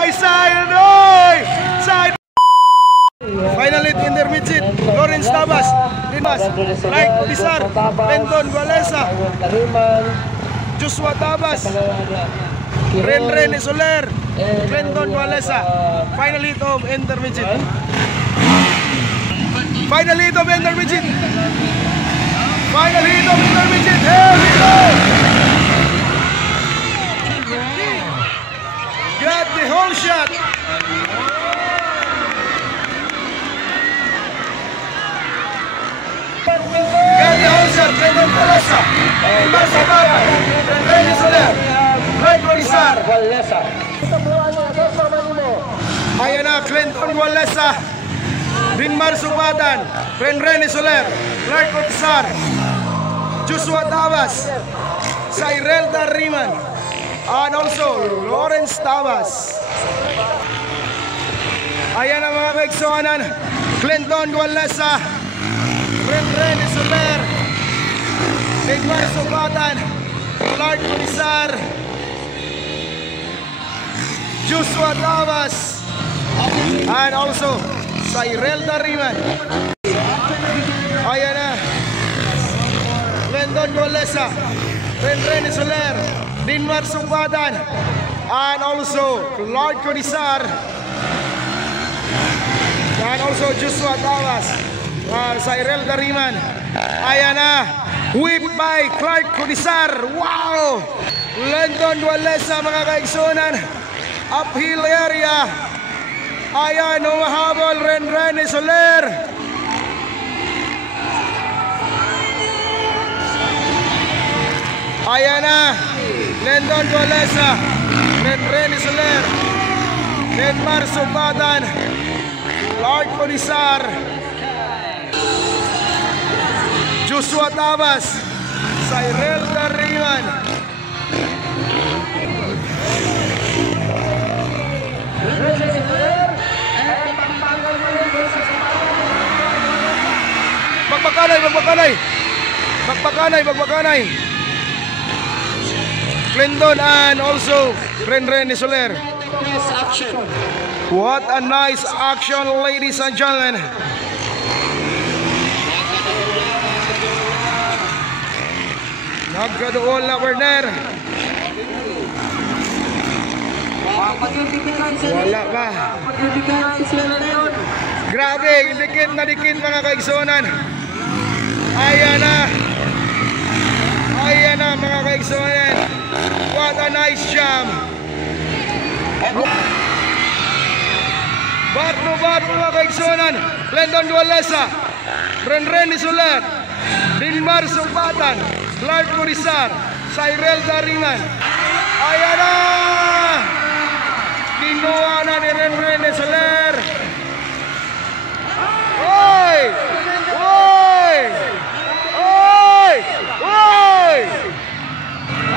by side. Oy! Side. Finally, to intermediate, Lawrence Tabas, Dimas, Clark Pisar, Clinton Gualesa, Joshua Tabas, Ren Soler, Clinton Gualesa. Finally, to intermediate. Finally, to intermediate. Finally, to intermediate. Here we go. Get the home shot. Get the home shot. Clinton Gualesa. Marsa Baba. Ren Soler. Clark Pisar. Ayan na, Clinton Gualesa. Dinmar Subatan, Ren Soler, Clark Pisar, Joshua Tabas, Cyril Darriman, and also Lawrence Tabas. Ayan ang mga kaigsuanan, Clinton Gualesa, Ren Soler, Dinmar Subatan, Clark Pisar, Joshua Tabas, and also Cyril Darriman. Ayan na, Clinton Gualesa, Ren Soler, Dinmar Subatan, and also Clark Pisar, and also Joshua Tabas, Cyril Darriman. Ayan na, whip by Clark Pisar. Wow! Clinton Gualesa, mga kaigsunan, uphill area. Ayan, humahabol Ren Soler. Ayan na, Clinton Gualesa, Ren Soler, Dinmar Subatan, Clark Pisar, Joshua Tabas, Cyril Darriman. Magpakanay. Clinton and also Ren Soler. What a nice action, ladies and gentlemen. Nagkadoon na Werner. Wala pa. Grabe, dikit na dikit mga kaigsunan. Ayan na mga kaigsunan. What a nice jam. Barno mga kaigsunan. Clinton Gualesa, Ren Soler, Dinmar Subatan, Clark Pisar, Cyril Darriman. Ayan na, kinuha na ni Ren Soler. Oy!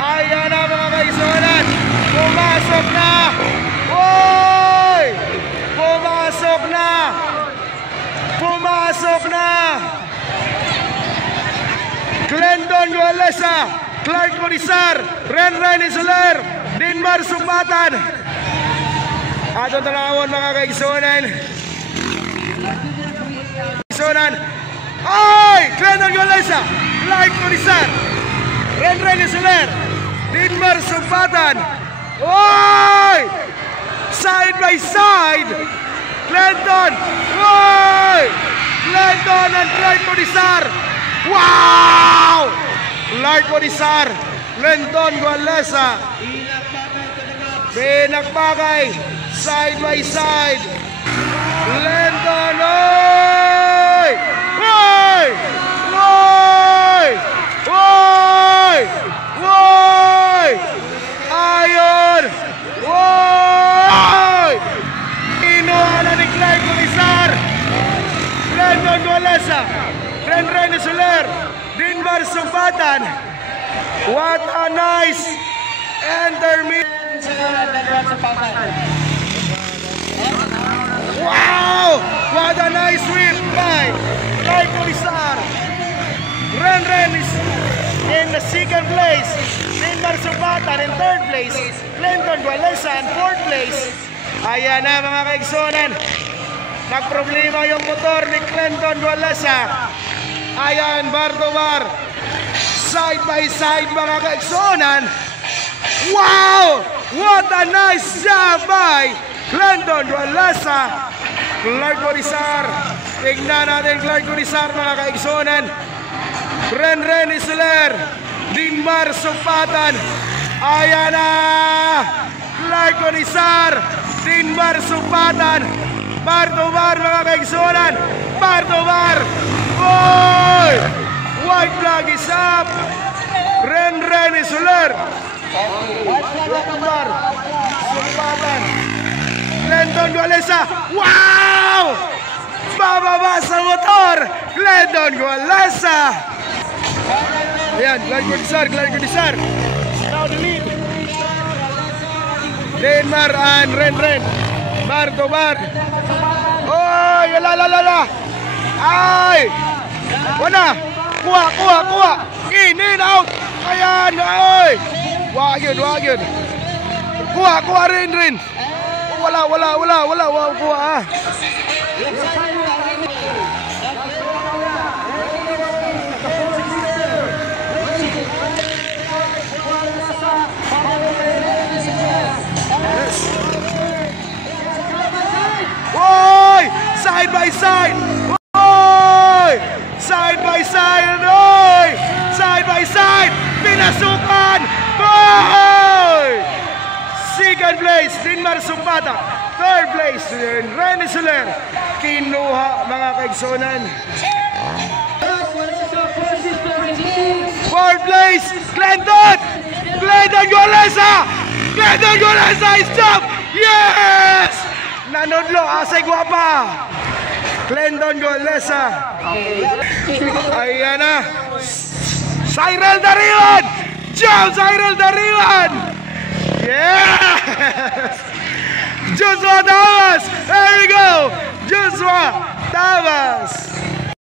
Ayan na mga kaigsunan, pumasok na. Oy! Pumasok na. Clinton Gualesa, Clark Pisar, Ren Soler, Dinmar Subatan. Ato tanawon mga kaigsunan. Oy! Clinton Gualesa, Clark Pisar, Ren Soler, Dinmar Subatan. Oy! Side by side, Clinton. Oy! Clinton and Clark Pisar. Wow! Clark Pisar, Clinton Gualesa. Pinakbagay, side by side. Clinton, oy! Oy! Oy! Oy! Oy! Ayon! Oy! Kinuha na ni Clark Pisar. Clinton Gualesa, Ren Soler, Dinmar Subatan. What a nice intermediate. Wow! What a nice whip by Clark Pisar. Ren is in the second place. Dinmar Subatan in third place. Clinton Gualesa in fourth place. Ayan na mga kaigsunan. Nagproblema yung motor ni Clinton Gualesa. Ayan, bar to bar. Side by side mga kaigsunan. Wow! What a nice job by Clinton Gualesa. Clark Corizar. Tingnan natin Clark Corizar mga kaigsunan. Ren Isuler. Dinmar Supatan. Ayan na. Clark Corizar. Dinmar Supatan. Bar to bar mga kaigsunan. Bar to bar. Oy! White flag is up. Ren Isuler. Bar. Supatan. Clinton Gualesa. Wow! Bababa sa motor. Clinton Gualesa. Ayan, Clark Corizar. Now the lead. Dinmar and Ren. Bar to bar. Oy, la. Ay! Wala! Kuha! In, out! Ayan! Oy! Wag yun! Kuha rin! Wala! Kuha! Oy! Side by side! Oy! Side by side! Pinasukan! Oy! Second place, Dinmar Supata. Third place, Ren Isuler. Kinuha mga kaigsunan. Fourth place, Clinton Gualesa! Clinton Gualesa is top! Yes! Nanodlo, asay guwapa. Clinton Gualesa. Ayan na. Cyril Dariwan! Cyril Dariwan! Yes! Joshua Tabas! There we go! Joshua Tabas!